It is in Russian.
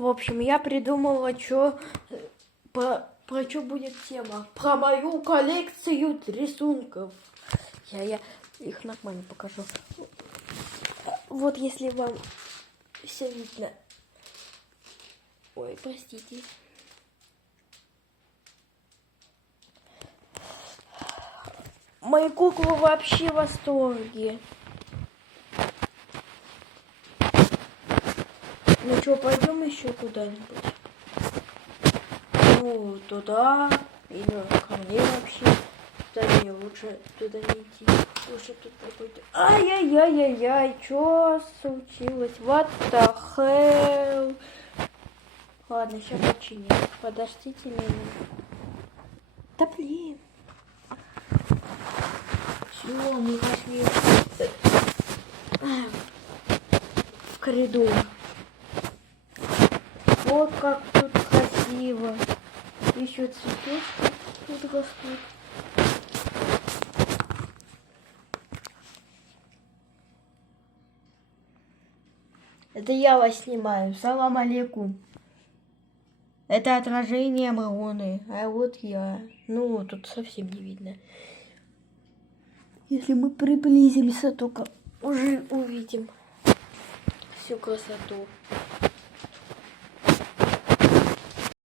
В общем, я придумала, про что будет тема. Про мою коллекцию рисунков. Я их нормально покажу. Вот если вам все видно. Ой, простите. Мои куклы вообще в восторге. Ну что, пойдем еще куда-нибудь? Ну, туда, или ко мне вообще. Да не, лучше туда не идти. Лучше тут какой-то... Ай-яй-яй-яй-яй, что случилось? What the hell? Ладно, сейчас починю. Подождите меня. Да блин. Все, мы пошли в коридор. Вот как тут красиво. Еще цветочки тут растут. Это я вас снимаю. Салам алейкум. Это отражение Мароны. А вот я. Ну, тут совсем не видно. Если мы приблизимся, только уже увидим всю красоту.